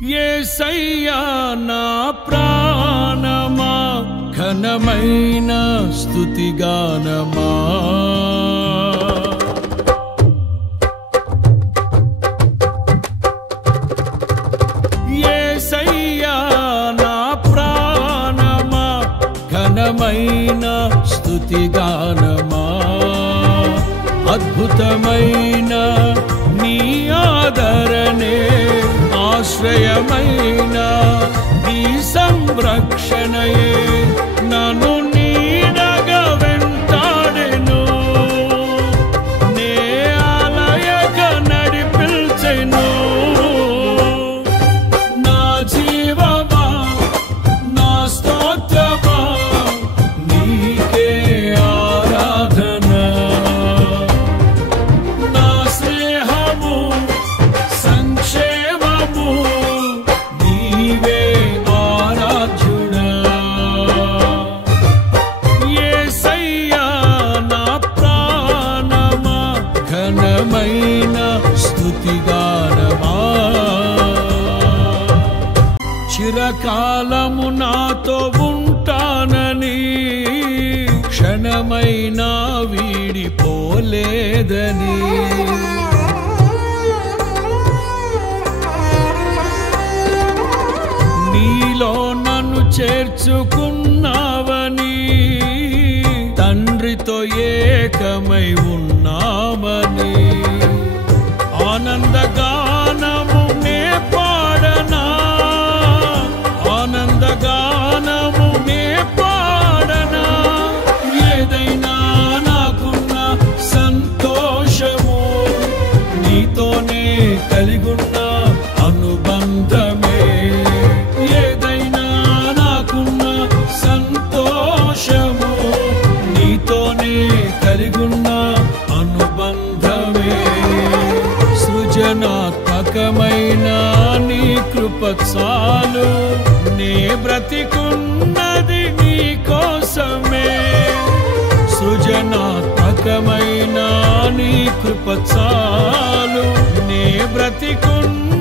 యేసయ్యా నా ప్రాణమా ఘనమైన స్తుతిగానమా యేసయ్యా నా ప్రాణమా ఘనమైన స్తుతిగానమా అద్భుతమైన నీ ఆదరణే ఆశ్రయమైన నీ సంరక్షణయే నన్ను నీడగా వెంటాడెను నే ఆలయక నడిపించెను నా జీవమా నా స్తోత్రమా నీకే ఆరాధన నా స్నేహము సంక్షేమము నీవే ఆరాధ్యుడా యేసయ్యా నా ప్రాణమా ఘనమైన స్తుతిగానమా చిరకాలము నాతో ఉంటానని క్షణమైనా వీడిపోలేదని నీలో నన్ను చేర్చుకున్నావని తండ్రితో ఏకమై ఉన్నామని ఆనందగానము నే పాడనా ఆనందగానము నే పాడనా ఏదైనా నాకున్న సంతోషము నీతోనే కలిగున్న అనుబంధమే ఏదైనా నాకున్న సంతోషము నీతోనే కలిగున్న అనుబంధమే సృజనాత్మకమైన నీ కృప చాలు నే బ్రతికున్నది నీ కోసమే సృజనాత్మకమైన నీ కృప చాలు నే బ్రతికున్న